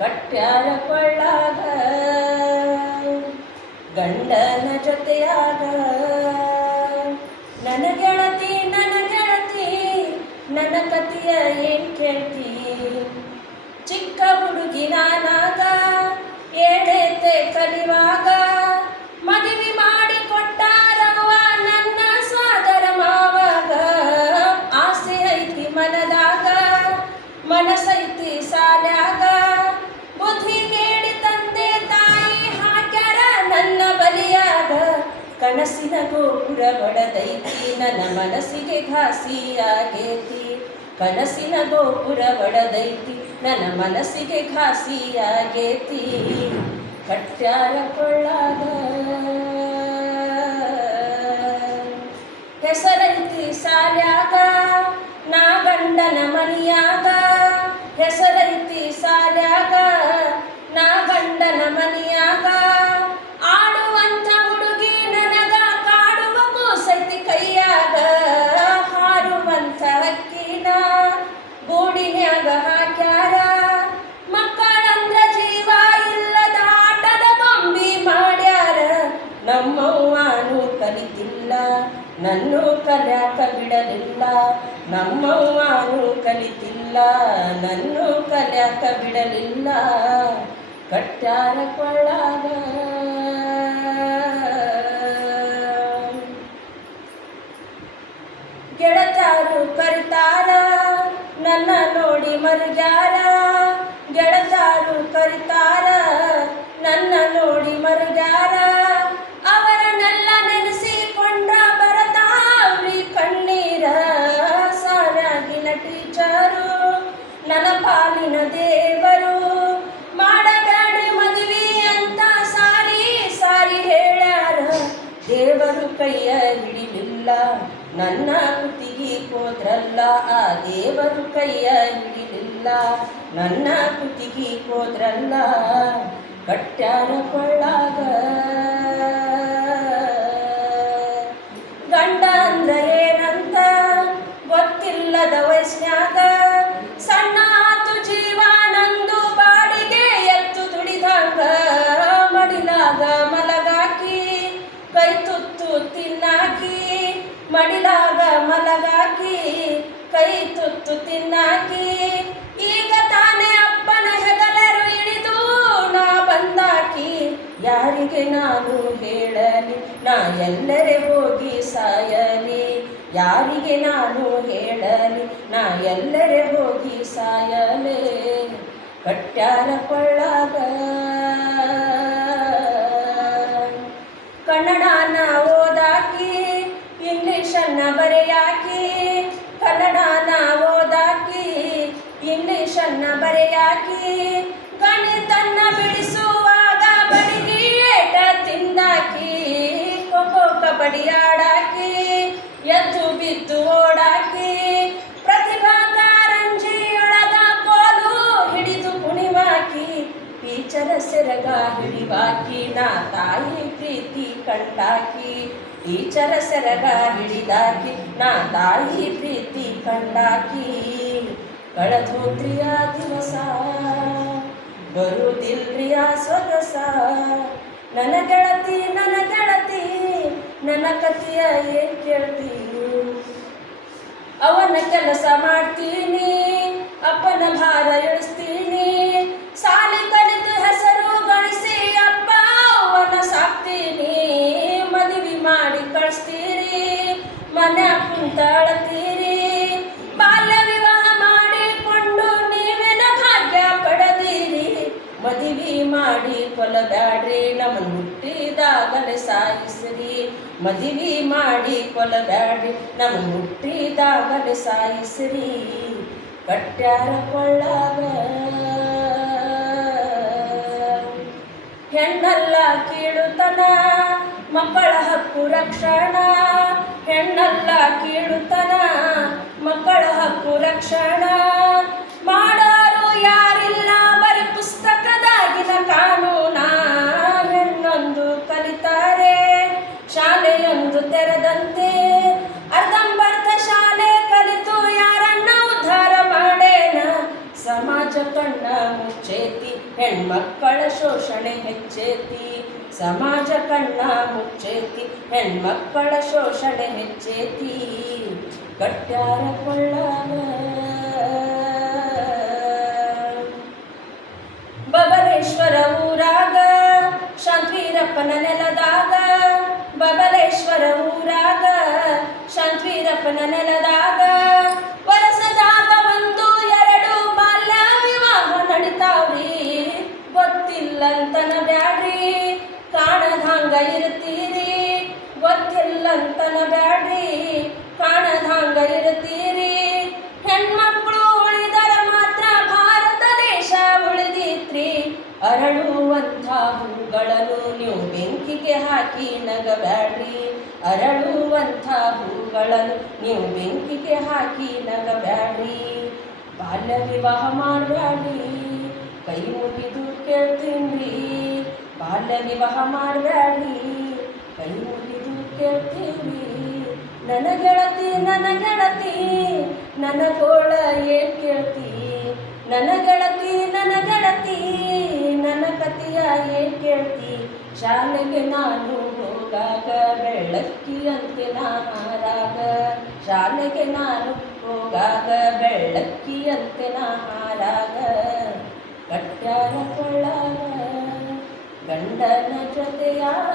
ಕಟ್ಯಾರ ಕೊಳ್ಳಾಗ ಗಂಡನ ಜೊತೆಯಾಗ ನನ್ನ ಗೆಳತಿ ನನ್ನ ಕತಿಯ ಏನ್ ಕೇಳ್ತಿ ಚಿಕ್ಕ ಹುಡುಗಿ ನಾನಾಗ ಏಳೇತೆ ಕಲಿವಾಗ ಮದುವೆ ಮಾಡಿ ಕೊಟ್ಟಾರವ್ವ ನನ್ನ ಸೋದರ ಮಾವಾಗ ಆಸೆ ಐತಿ ಮನದಾಗ ಮನಸೈತಿ ಸಾಲ್ಯಾಗ ಬುದ್ಧಿಗೇಡಿ ತಂದೆ ತಾಯಿ ಹಾಕ್ಯಾರ ನನ್ನ ಬಲಿಯಾಗ ಕನಸಿನ ಗೋಪುರ ಒಡೆದೈತಿ ನನ್ನ ಮನಸ್ಸಿಗೆ ಘಾಸಿಯಾಗೇತಿ ಕನಸಿನ ಗೋಪುರ ಒಡೆದೈತಿ ನನ್ನ ಮನಸ್ಸಿಗೆ ಘಾಸಿಯಾಗೇತಿ ಕಟ್ಯಾರ ಕೊಳ್ಳಾಗ ಹೆಸರೈತಿ ಸಾಲ್ಯಾಗ ನಾ ಗಂಡನ ಮನಿಯಾಗ ಹೆಸರೈತಿ ಸಾಲ್ಯಾಗ ನಾ ಗಂಡನ ಮನಿಯಾಗ ಆಡುವಂಥ ಹುಡುಗಿ ನನಗ ಕಾಡುವ ಕೂಸೈತಿ ಕೈಯಾಗ ಹಾರುವಂಥ ಹಕ್ಕಿನ ಗೂಡಿನ್ಯಾಗ ಹಾಕ್ಯಾರ ಮಕ್ಕಳಂದ್ರ ಜೀವ ಇಲ್ಲದ ಆಟದ ಗೊಂಬಿ ಮಾಡ್ಯಾರ ನಮ್ಮವ್ವಾನು ಕಲಿತಿಲ್ಲ ನನ್ನೂ ಕಲ್ಯಾಕ ಬಿಡಲಿಲ್ಲ ನಮ್ಮವ್ವಾನು ಕಲಿತಿಲ್ಲ ನನ್ನೂ ಕಲ್ಯಾಕ ಬಿಡಲಿಲ್ಲ ಕಟ್ಯಾರ ಕೊಳ್ಳಾಗ ಗೆಳತಾರು ಕರಿತಾರ ನನ್ನ ನೋಡಿ ಮರುಗ್ಯಾರ ಗೆಳತಾರು ಕರಿತಾರ ನನ್ನ ನೋಡಿ ಮರುಗ್ಯಾರ ಅವರನ್ನೆಲ್ಲ ನೆನೆಸಿಕೊಂಡ್ರ ಬರತಾವ್ರಿ ಕಣ್ಣೀರ ಸಾಲಾಗಿನ ಟೀಚರು ನನ್ನ ಪಾಲಿನ ದೇವರು ಮಾಡಬೇಡಿ ಮದುವೆ ಅಂತ ಸಾರಿ ಸಾರಿ ಹೇಳ್ಯಾರ ದೇವರು ಕೈಯ ಹಿಡಿಲಿಲ್ಲ ನನ್ನ ಕುತ್ತಿಗೆ ಕೋದ್ರಲ್ಲ ಆ ದೇವರು ಕೈಯ ಹಿಡಿಲಿಲ್ಲ ನನ್ನ ಕುತ್ತಿಗೆ ಕೋದ್ರಲ್ಲ ಕಟ್ಯಾರ ಕೊಳ್ಳಾಗ ಗಂಡ ಅಂದ್ರ ಏನಂತ ಗೊತ್ತಿಲ್ಲದ ವಯಸ್ನ್ಯಾಗ ಸಣ್ಣ ಆತು ಜೀವ ನಂದು ಬಾಡಿಗೆ ಎತ್ತು ದುಡಿದಂಗ ಮಡಿಲಾಗ ಮಲಗಾಕಿ ಕೈ ತುತ್ತು ತಿನ್ನಾಕಿ ಮಡಿಲಾಗ ಮಲಗಾಕಿ ಕೈ ತುತ್ತು ತಿನ್ನಾಕಿ ಈಗ ತಾನೇ ಅಪ್ಪನ ಹೆಗಲರು ಹಿಡಿದು ನಾ ಬಂದಾಕಿ ಯಾರಿಗೆ ನಾನು ಹೇಳಲಿ ನಾ ಎಲ್ಲರೆ ಹೋಗಿ ಸಾಯಲಿ ಯಾರಿಗೆ ನಾನು ಹೇಳಲಿ ನಾ ಎಲ್ಲರೆ ಹೋಗಿ ಸಾಯಲೇ ಕಟ್ಯಾರ ಕೊಳ್ಳಾಗ ಕನ್ನಡನ ಓದಾಕಿ ಇಂಗ್ಲಿಷನ್ನ ಬರೆಯಾಕಿ ಕನ್ನಡನ ಓದಾಕಿ ಇಂಗ್ಲಿಷನ್ನ ಬರೆಯಾಕಿ ಗಣಿತನ್ನ ಬಿಡಿಸುವಾಗ ಬಡಿಗಿ ಏಟ ತಿಂದಾಕಿ ಖೋಖೋ ಕಬಡ್ಡಿ ಆಡಾಕಿ ಎದ್ದು ಬಿದ್ದು ಓಡಾಕಿ ಪ್ರತಿಭಾ ಕಾರಂಜಿಯೊಳಗ ಕೋಲು ಹಿಡಿದು ಕುಣಿವಾಕಿ ಟೀಚರ ಸೆರಗ ಹಿಡಿವಾಕಿ ನಾ ತಾಯಿ ಪ್ರೀತಿ ಕಂಡಾಕಿ ಟೀಚರ ಸೆರಗ ಹಿಡಿದಾಕಿ ನಾ ತಾಯಿ ಪ್ರೀತಿ ಕಂಡಾಕಿ ಕಳೆದೋದ್ರಿಯ ದಿವಸ ಬರುವುದಿಲ್ರಿಯ ಸೊಗಸ ನನ್ನ ಗೆಳತಿ ನನ್ನ ಕತಿಯ ಏನ್ ಕೇಳ್ತಿ ಅವನ ಕೆಲಸ ಮಾಡ್ತೀನಿ ಅಪ್ಪನ ಭಾರ ಇಳಿಸ್ತೀನಿ ಸಾಲಿ ಕಲಿತು ಹೆಸರು ಗಳಿಸಿ ಅಪ್ಪ ಅವನ ಸಾಕ್ತೀನಿ ಮದುವೆ ಮಾಡಿ ಕಳಿಸ್ತೀರಿ ಮನೆ ಕುಂತ ಅಳತೀರಿ ಬಾಲ್ಯ ವಿವಾಹ ಮಾಡಿಕೊಂಡು ನೀವೇನ ಭಾಗ್ಯ ಪಡೆದೀರಿ ಮದುವೆ ಮಾಡಿ ಕೊಲಬ್ಯಾಡ್ರಿ ನಮ್ಮನ್ನು ಹುಟ್ಟಿದಾಗಲೇ ಸಾಯಿಸ್ರಿ ಮದುವೆ ಮಾಡಿ ಕೊಲಬ್ಯಾಡ್ರಿ ನಮ್ಮನ್ನು ಹುಟ್ಟಿದಾಗಲೇ ಸಾಯಿಸ್ರಿ ಕಟ್ಯಾರ ಕೊಳ್ಳಾಗ ಹೆಣ್ಣಲ್ಲ ಕೀಳುತನ ಮಕ್ಕಳ ಹಕ್ಕು ರಕ್ಷಣ ಹೆಣ್ಣಲ್ಲ ಕೀಳುತನ ಮಕ್ಕಳ ಹಕ್ಕು ರಕ್ಷಣ ಮಾಡೋರು ಯಾರಿಲ್ಲ ಬರೀ ಪುಸ್ತಕದಾಗಿನ ಕಾನೂನ ಹೆಣ್ಣೊಂದು ಕಲಿತಾರೆ ಶಾಲೆಯೊಂದು ತೆರೆದಂತೆ ಅರ್ಧಂಬರ್ಧ ಶಾಲೆ ಕಲಿತು ಯಾರನ್ನ ಉದ್ಧಾರ ಮಾಡೇನ ಸಮಾಜ ಕಣ್ಣ ಹೆಣ್ಮಕ್ಕಳ ಶೋಷಣೆ ಹೆಚ್ಚೇತಿ, ಸಮಾಜ ಕಣ್ಣ ಮುಚ್ಚೇತಿ. ಹೆಣ್ಮಕ್ಕಳ ಶೋಷಣೆ ಹೆಚ್ಚೇತಿ, ಕಟ್ಯಾರ ಕೊಳ್ಳಾಗ. ಬಬಲೇಶ್ವರ ಊರಾಗ ಶಾಂತವೀರಪ್ಪನ ನೆಲದಾಗ, ಬಬಲೇಶ್ವರ ಊರಾಗ ಶಾಂತವೀರಪ್ಪನ ನೆಲದಾಗ ವರ್ಷದಾಗ 1-2 ಬಾಲ್ಯ ವಿವಾಹ ನಡಿತಾವ್ರಿ. ಗೊತ್ತಿಲ್ಲಂತನ ಬ್ಯಾಡ್ರಿ, ಕಾಣದಂಗ ಇರ್ತೀರಿ. ಗೊತ್ತಿಲ್ಲಂತನ ಬ್ಯಾಡ್ರಿ, ಕಾಣದಂಗ ಇರ್ತೀರಿ. ಹೆಣ್ಮಕ್ಳು ಉಳಿದರ ಮಾತ್ರ ಭಾರತ ದೇಶ ಉಳಿದೀತ್ರಿ. ಅರಳುವಂಥ ಹೂಗಳನ್ನು ನೀವು ಬೆಂಕಿಗೆ ಹಾಕಿ ನಗಬ್ಯಾಡ್ರಿ. ಅರಳುವಂಥ ಹೂಗಳನ್ನು ನೀವು ಬೆಂಕಿಗೆ ಹಾಕಿ ನಗಬ್ಯಾಡ್ರಿ. ಬಾಲ್ಯ ವಿವಾಹ ಮಾಡಬ್ಯಾಡ್ರಿ, ಕೈ ಮುಗಿದು ಕೇಳ್ತೀನ್ರಿ. ಬಾಲ್ಯ ವಿವಾಹ ಮಾಡಬ್ಯಾಡ್ರಿ, ಕೈ ಮುಗಿದು ಕೇಳ್ತೀವಿ. ನನ್ನ ಗೆಳತಿ ನನ್ನ ಗೆಳತಿ ನನ್ನ ಗೋಳ ಏನ್ ಕೇಳ್ತಿ. ನನ್ನ ಗೆಳತಿ ನನ್ನ ಗೆಳತಿ ನನ್ನ ಕತಿಯ ಏನ್ ಕೇಳ್ತಿ. ಶಾಲೆಗೆ ನಾನು ಹೋಗಾಗ ಬೆಳ್ಳಕ್ಕಿಯಂತೆ ನಾ ಹಾರಾಗ. ಶಾಲೆಗೆ ನಾನು ಹೋಗಾಗ ಬೆಳ್ಳಕ್ಕಿಯಂತೆ ನಾ ಹಾರಾಗ. ಕಟ್ಯಾರ ಕೊಳ್ಳಾಗ ಗಂಡನ ಜೊತೆಯಾಗ.